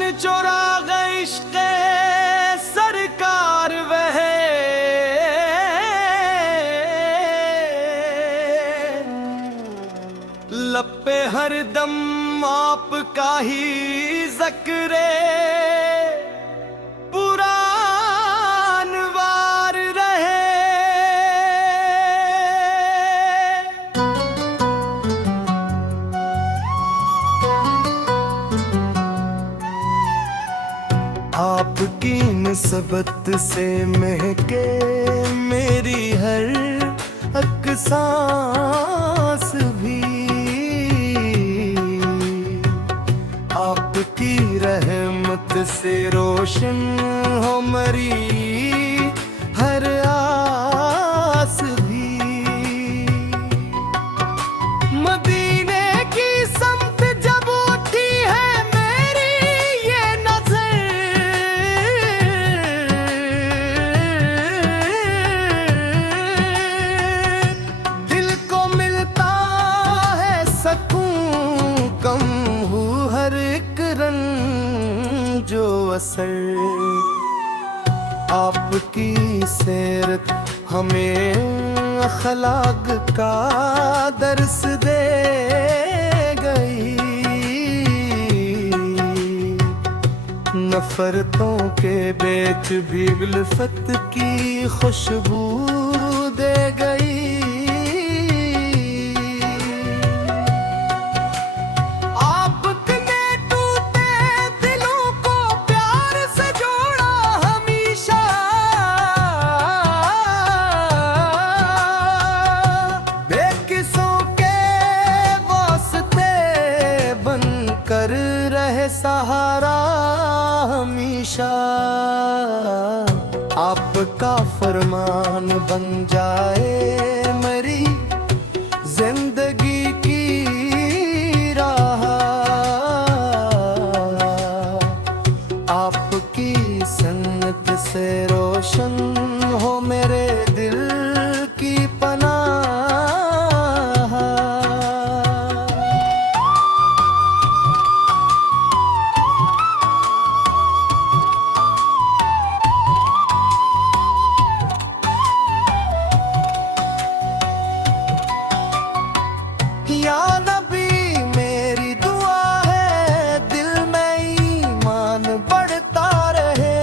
चैन चोरा गए इश्क़ सरकार वह लब पे हर दम आपका ही ज़िक्र पुरानवार रहे। आपकी निस्बत से महके मेरी हर एक सांस भी, आपकी रहमत से रोशन हो मरी हर आस भी। मदीने की समत जब उठी है मेरी ये नजर, दिल को मिलता है सकून, कम हो हर एक रंग जो असर। आपकी सीरत हमें अखलाक का दर्स दे गई, नफरतों के बेच भी उल्फत की खुशबू दे गई। कर रहे सहारा हमेशा, आपका फरमान बन जाए मेरी जिंदगी की राह। आपकी सन्नत से रोशन हो मेरे दिल की पनाह। या नबी मेरी दुआ है दिल में ईमान बढ़ता रहे,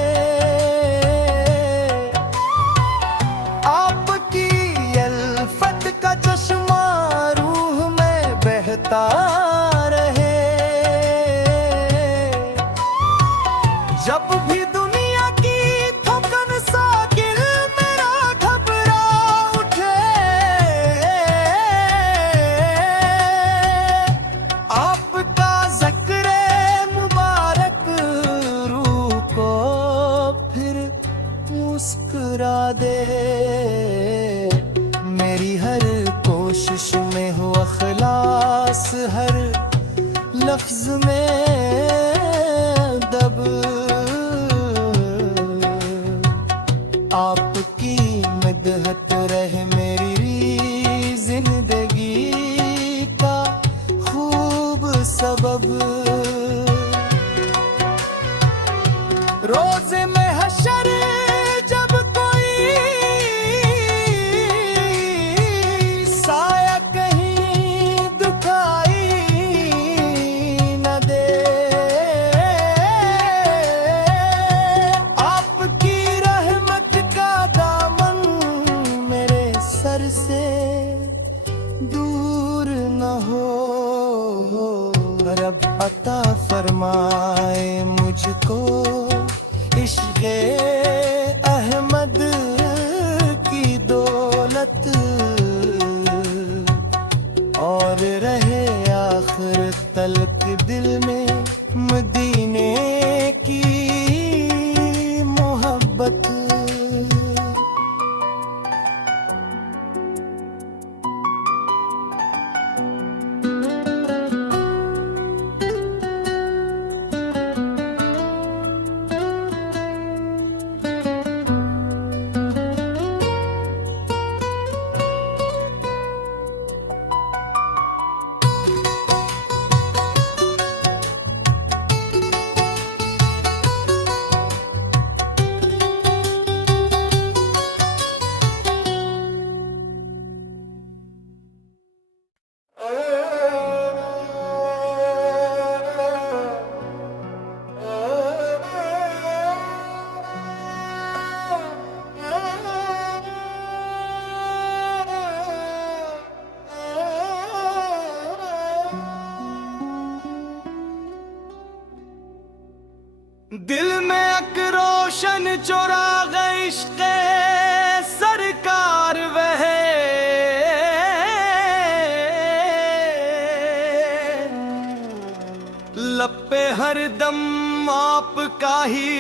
आपकी अल्फत का चश्मा रूह में बहता रहे। जब भी दुनिया की थकन साकिल मेरा घबरा उठे, आपका ज़िक्र मुबारक रूह को फिर मुस्कुरा दे। मेरी हर कोशिश में हो अखलास, हर लफ्ज में दब, आपकी मदहत रहे मेरी जिंदगी का खूब सबब। रोज़े में हशर जब कोई साया कहीं दुखाई न दे, आपकी रहमत का दामन मेरे सर से दूर न हो। रब अता फरमाए मुझको इश्क़े अहमद की दौलत, और रहे आखिर तलक दिल में मदीने की मोहब्बत। चुराग इश्क़ सरकार वह लब पे हर दम आपका ही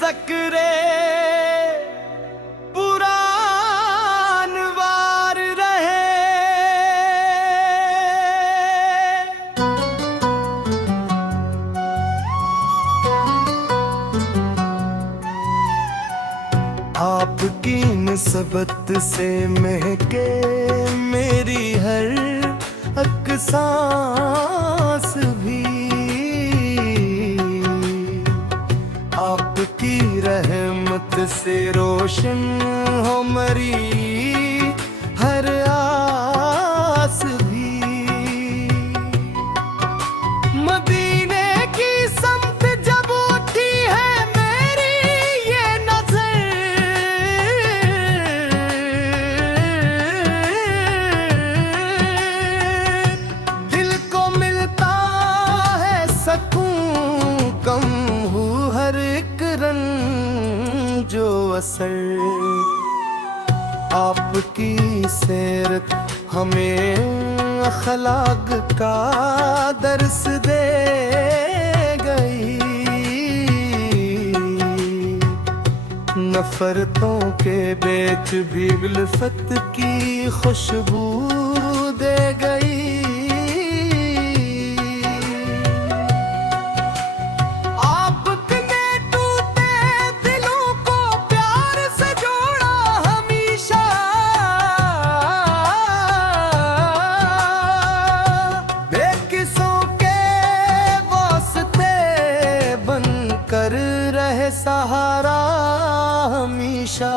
ज़िक्र पुरानवार रहे। आपकी निस्बत से महके मेरी हर एक सांस भी, आपकी रहमत से रोशन हो मरी हर आस भी। मदीने की समत जब उठी है मेरी ये नजर, दिल को मिलता है सकून, कम हो हर एक रंजो असर। आपकी सीरत हमें अखलाक का दर्स दे गई, नफरतों के बीच भी उल्फत की खुशबू दे गई। आपने टूटे दिलों को प्यार से जोड़ा हमेशा, बेकिसों के वास्ते बनकर रहे सहारा हमेशा।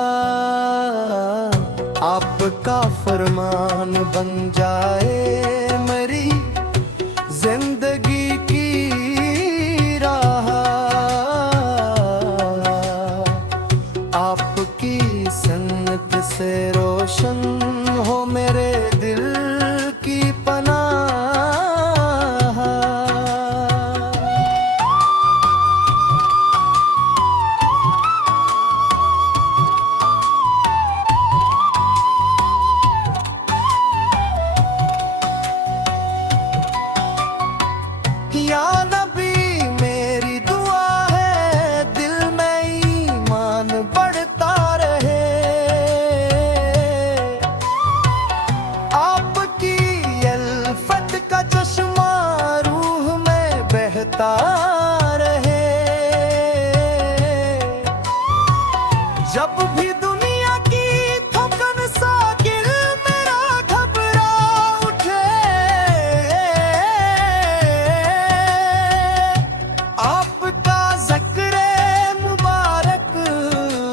आपका फरमान बन जाए मेरी जिंदगी की राह, आपकी सन्नत से रोशन हो मेरे दिल की पनाह। या नबी मेरी दुआ है दिल में ईमान बढ़ता रहे, आपकी अल्फत का चश्मा रूह में बहता रहे। जब भी दुनिया की थकन साकिल मेरा घबरा उठे, आपका ज़िक्र मुबारक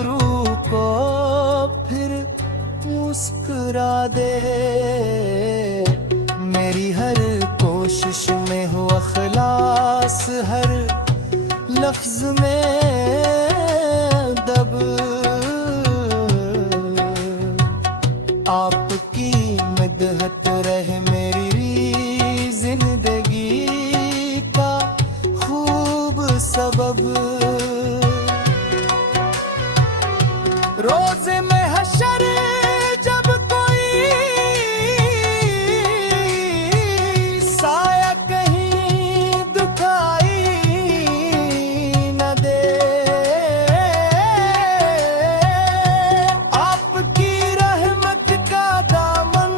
रूह को फिर मुस्कुरा दे। मेरी हर कोशिश में हो अखलास, हर लफ्ज में दब, आपकी मदहत रहे मेरी जिंदगी का खूब सबब। रोज़े में हशर जब कोई साया कहीं दुखाई न दे, आपकी रहमत का दामन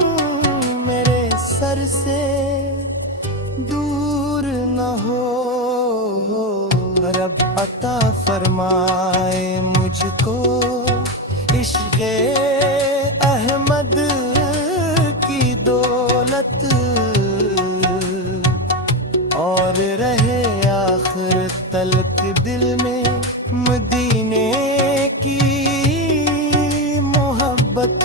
मेरे सर से दूर न हो। रब अता फरमाए मुझको इश्क़े अहमद की दौलत, और रहे आखिर तलक दिल में मदीने की मोहब्बत।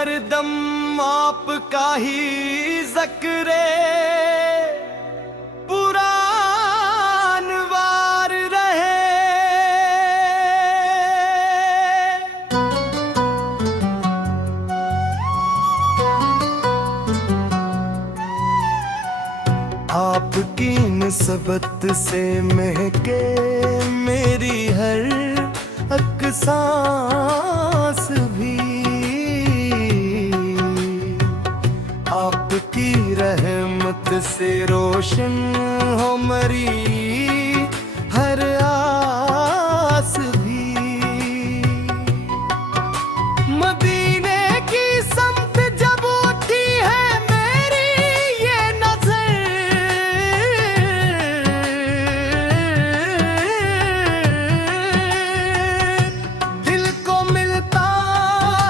हरदम आपका ही ज़िक्र पुरानवार रहे। आपकी निस्बत से महके मेरी हर एक सांस भी, आपकी रहमत से रोशन हो मरी हर आस भी। मदीने की समत जब उठी है मेरी ये नजर, दिल को मिलता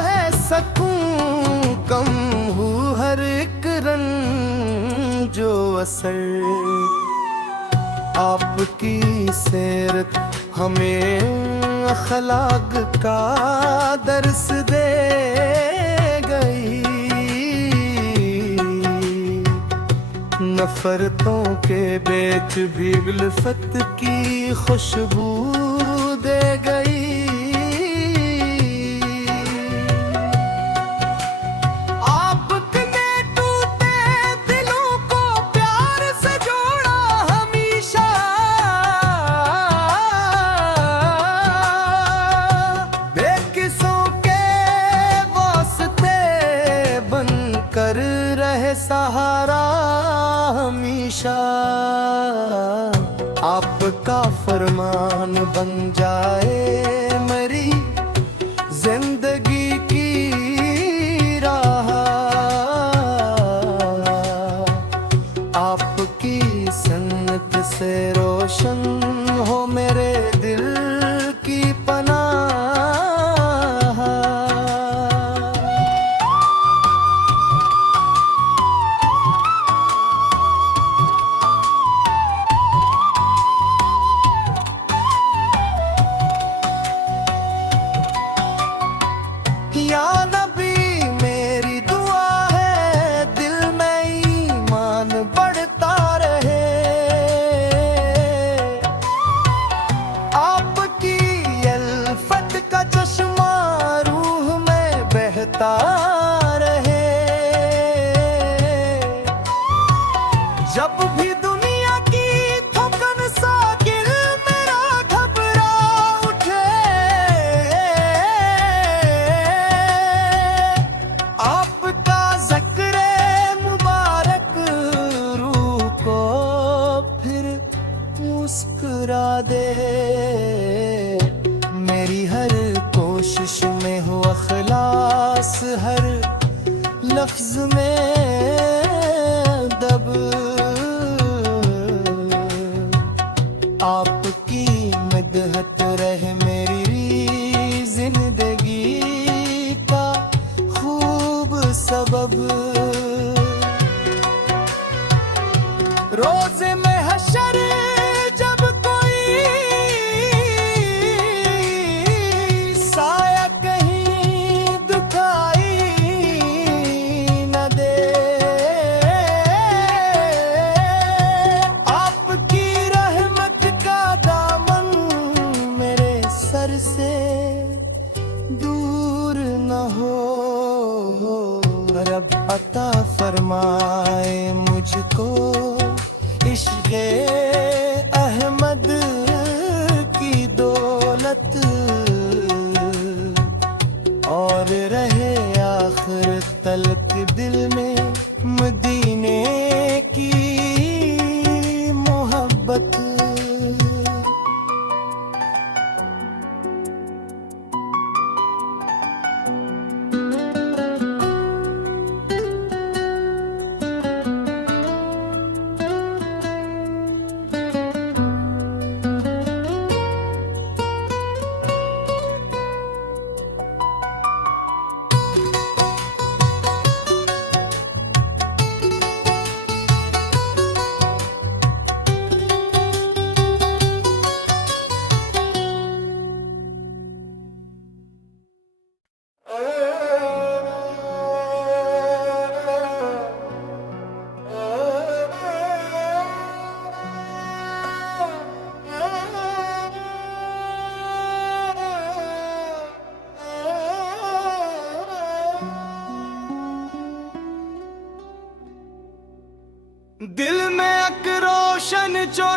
है सकून, कम हूँ हर एक रंजो असर। आपकी सीरत हमें अखलाक का दर्स दे गई, नफरतों के बेच भी उल्फत की खुशबू दे गई। आपने टूटे दिलों को प्यार से जोड़ा हमेशा, बेकिसों के वास्ते बनकर रहे सहारा हमेशा। आपका फरमान बन जाए मेरी जिंदगी की राह, आपकी सन्नत से रोशन हो मेरे दिल की पनाह। या नबी मेरी दुआ है दिल में ईमान बढ़ता रहे, आपकी अल्फत का चश्मा रूह में बहता रहे। जब भी दुनिया की थकन साकिल मेरा घबरा उठे, आपका ज़िक्र मुबारक रूह को फिर मुस्कुरा दे। मेरी हर कोशिश में हो अखलास, हर लफ्ज में दब, आपकी मदहत रहे मेरी जिंदगी का खूब सबब। रोज़े में हशर जब कोई साया कहीं दुखाई न दे, आपकी रहमत का दामन मेरे सर से दूर न हो। रब अता फरमाए मुझको इश्क़े अहमद की दौलत, और रहे आखिर तलक दिल में मदीने की मोहब्बत। जो